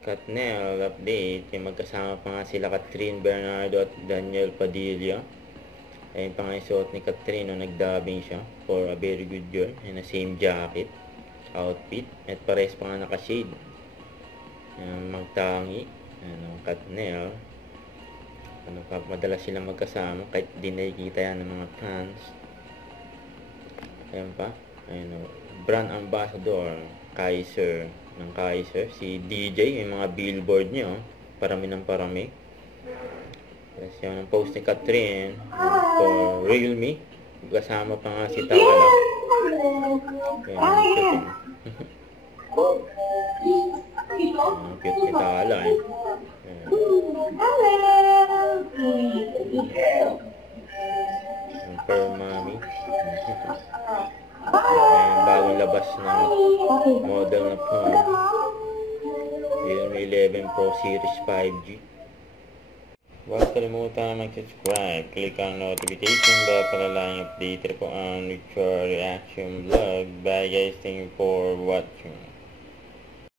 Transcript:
Katnel update, yung magkasama pa nga sila Catherine Bernardo at Daniel Padilla. Ayun pa nga yung suot ni Catherine nung nagdubbing siya for a very good girl, and the same jacket, outfit, at pares pa nga naka-shade. Magtangi, Katnel. Madalas silang magkasama kahit di nakikita yan ng mga fans. Ayun pa, brand ambassador Kaiser ng Kaiser, si DJ, yung mga billboard niya, parami ng parami. Tapos yung post ni Catherine for Realme, kasama pa nga si Tawala. Ayan, cute ni Tawala per mami. Ayan, bagong labas na model na phone, Realme 11 Pro Series 5G. Huwag kalimutan mag-subscribe, click ang notification bell para lang update po ang Richard Reaction Vlog. Bye guys, thank you for watching.